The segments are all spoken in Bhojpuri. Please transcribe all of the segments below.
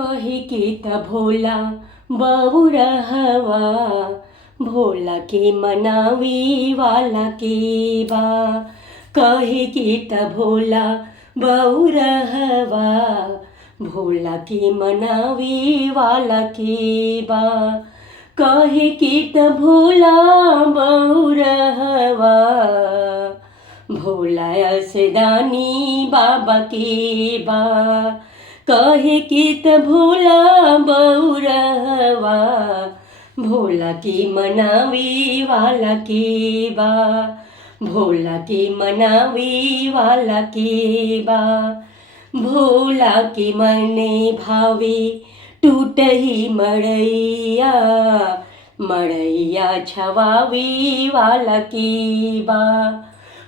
कहे के त भोला बउरहवा, भोला के मनावे वाला के बा। कहे के त भोला बउरहवा, भोला के मनावे वाला के बा। कहे के त भोला बउरहवा, भोला असदानी बाबा के बा। कहे के त भोला बउरहवा, भोला के मनावे वाला के बा। भोला के मनावे वाला के बा। भोला के मने भावे टूटही मड़ैया, मड़ैया छवावे वाला के बा।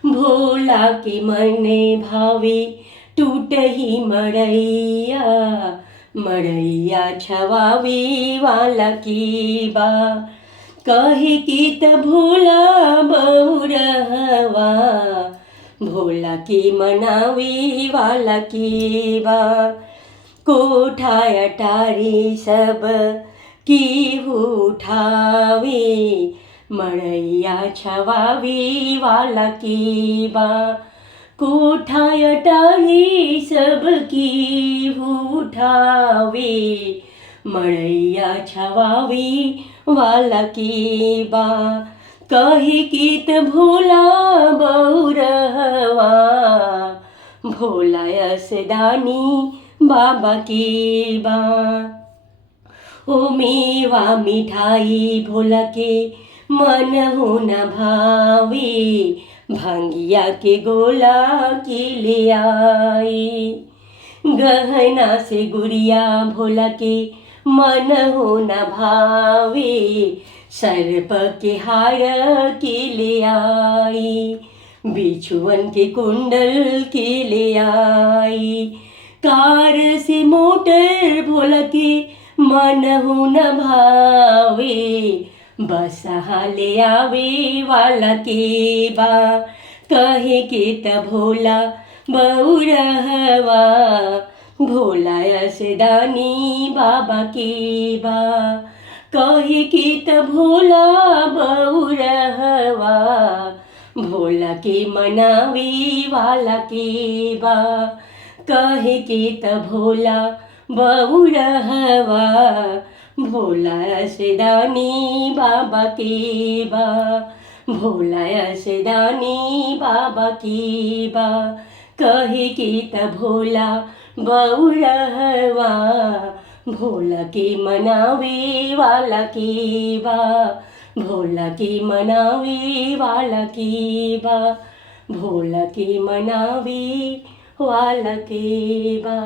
भोला के मने भावे टूटही मड़ैया, मड़ैया छवावे वाला के बा। कहे के त भोला बउरहवा, भोला के मनावे वाला के बा। कोठा अटारी सब की उठावे, मड़ैया छवावे वाला के बा। कोठा अटारी सब की उठावे, मड़ैया छवावे वाला के बा। कहे के त भोला बउरहवा, भोला असदानी बाबा के बा। ओ मेवा मिठाई भोला के मन हो न भावे, भांगिया के गोला के ले आई। गहना से गुड़िया भोला के मन हो न भावे, सर्प के हार के ले आई। बिछुअन के कुंडल के ले आई। कार से मोटर भोला के मन हो न भावे, बसहा ले आवे वाला के बा। कहे के त भोला बउरहवा, भोला असदानी बाबा के बा। कहे के त भोला बउरहवा, भोला के मनावे वाला के बा। कहे के त भोला बउरहवा, भोला असदानी बाबा के बा। भोला असदानी बाबा के बा। कहे के त भोला बउरहवा, भोला के मनावे वाला के बा। भोला के मनावे वाला के बा। भोला के मनावे वाला के बा।